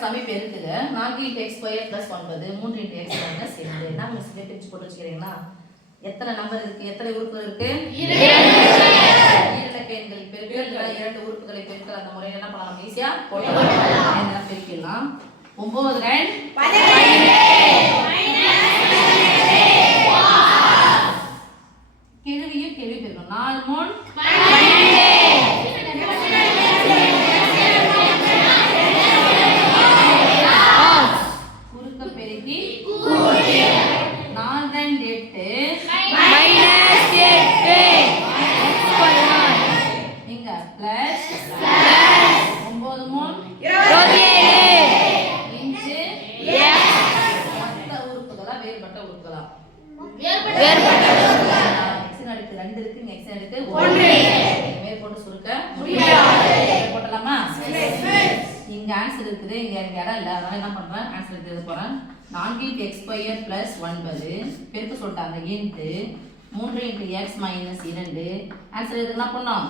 Sami பெருக்குங்க 4 × x² + 9 3 × x - 2 என்ன miss பிரிச்சு போட்டு வச்சிருக்கீங்களா எத்தனை நம்பர் இருக்கு எத்தனை உறுப்புகள் இருக்கு 2 ஈரிலக்க எண்கள் பெருக்கல் 2 உறுப்புகளை பெருக்கல் அந்த முறையில என்ன பண்ணலாம் ஈஸியா போடலாம் என்ன பெருக்கலாம் 9 2 12 கேள்வியும் கேள்வி பெருக்கணும் 4 3 ஆன்சர் இருக்குது இங்க இடம் இல்ல அதனால என்ன பண்றேன் ஆன்சர் எழுத போறேன் 4 × x² + 9 பெருக்க சொல்லிட்டாங்க இன்டு 3 × x - 2 ஆன்சர் எதுனா பண்ணோம்